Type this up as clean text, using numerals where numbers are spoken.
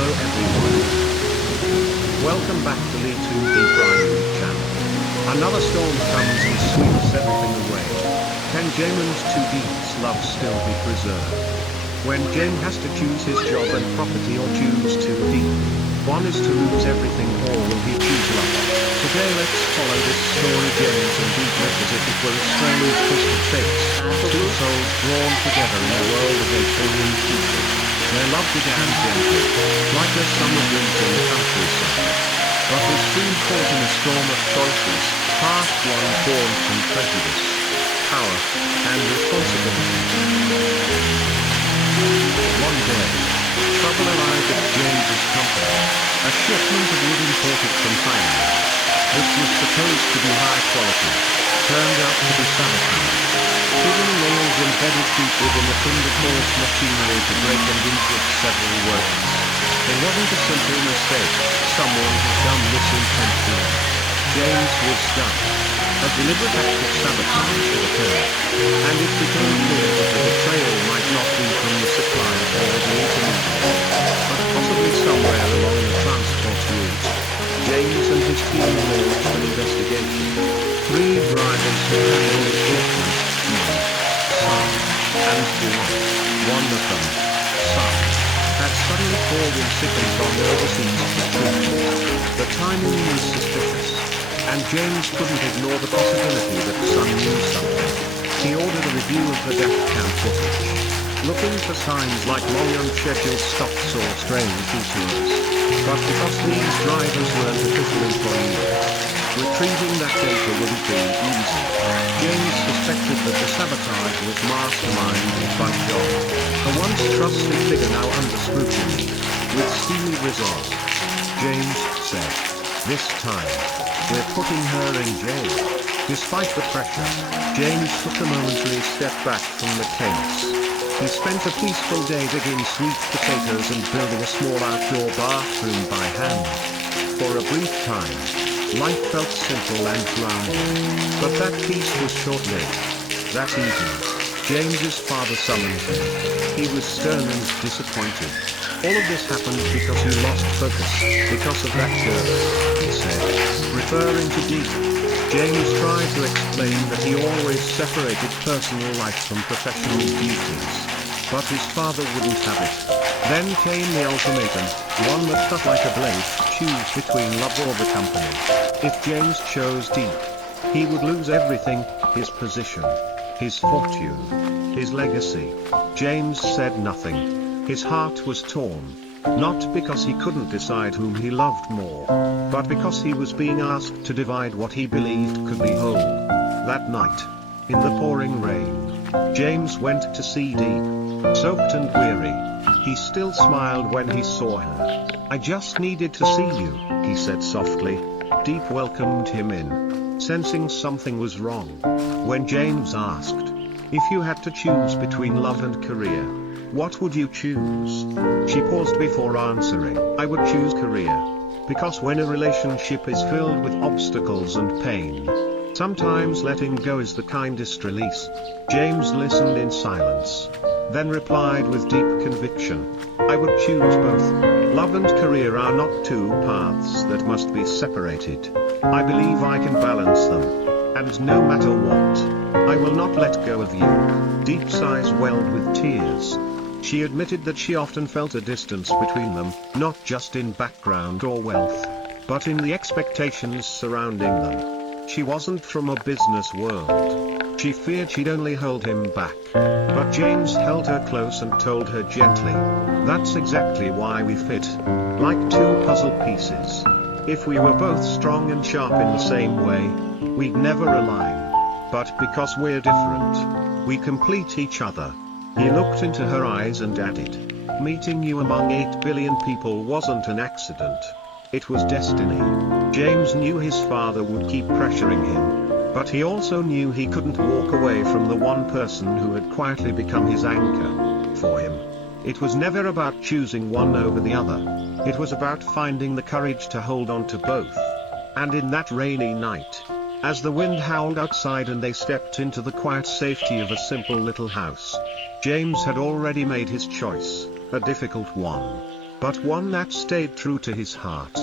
Hello everyone. Welcome back to lytudiep channel. Another storm comes and sweeps everything away. Can Jame's two deeps love still be preserved? When Jame has to choose his job and property or choose too deep, one is to lose everything or will he choose love? Today let's follow this story. James and Deep met as if it were a strange twist of fate. Two souls drawn together in a world of alien people. Their love began gently, like a summer breeze in the countryside, but was soon caught in a storm of choices, past one born from prejudice, power, and responsibility. One day, trouble arrived at James's company. A shipment of wood imported from Thailand, which was supposed to be high quality, turned out to be sabotage. Hidden nails embedded deep within a finger-forged machinery to break and injure several workers. It wasn't a simple mistake, someone had done this intentionally. James was stunned. A deliberate act of sabotage had occurred, and it became clear that the betrayal might not be from the supplier or the intermediary, but possibly somewhere along the transport route. James and his team launched an investigation. 3 drivers who handled the shipment, son, and daughter. One of them, son, had suddenly called in sick and gone overseas for treatment. The timing was suspicious, and James couldn't ignore the possibility that son knew something. He ordered a review of the death cam footage, looking for signs like long unscheduled stops or strange detours. But because these drivers weren't official employees, retrieving that data wouldn't be easy. James suspected that the sabotage was masterminded by John, a once trusted figure now under scrutiny. With steely resolve, James said, "This time, we're putting her in jail." Despite the pressure, James took a momentary step back from the case. He spent a peaceful day digging sweet potatoes and building a small outdoor bathroom by hand. For a brief time, life felt simple and grounding. But that peace was short-lived. That evening, James's father summoned him. He was stern and disappointed. "All of this happened because you lost focus, because of that girl," he said, referring to Deep. James tried to explain that he always separated personal life from professional duties, but his father wouldn't have it. Then came the ultimatum, one that cut like a blade: choose between love or the company. If James chose Deep, he would lose everything: his position, his fortune, his legacy. James said nothing. His heart was torn. Not because he couldn't decide whom he loved more, but because he was being asked to divide what he believed could be whole. That night, in the pouring rain, James went to see Deep. Soaked and weary, he still smiled when he saw her. "I just needed to see you," he said softly. Deep welcomed him in, sensing something was wrong. When James asked, "If you had to choose between love and career, what would you choose?" she paused before answering. "I would choose career. Because when a relationship is filled with obstacles and pain, sometimes letting go is the kindest release." James listened in silence, then replied with deep conviction, "I would choose both. Love and career are not two paths that must be separated. I believe I can balance them. And no matter what, I will not let go of you." Deep's eyes welled with tears. She admitted that she often felt a distance between them, not just in background or wealth, but in the expectations surrounding them. She wasn't from a business world. She feared she'd only hold him back. But James held her close and told her gently, "That's exactly why we fit. Like two puzzle pieces. If we were both strong and sharp in the same way, we'd never align. But because we're different, we complete each other." He looked into her eyes and added, "Meeting you among 8 billion people wasn't an accident. It was destiny." James knew his father would keep pressuring him, but he also knew he couldn't walk away from the one person who had quietly become his anchor. For him, it was never about choosing one over the other. It was about finding the courage to hold on to both. And in that rainy night, as the wind howled outside and they stepped into the quiet safety of a simple little house, James had already made his choice, a difficult one. but one that stayed true to his heart.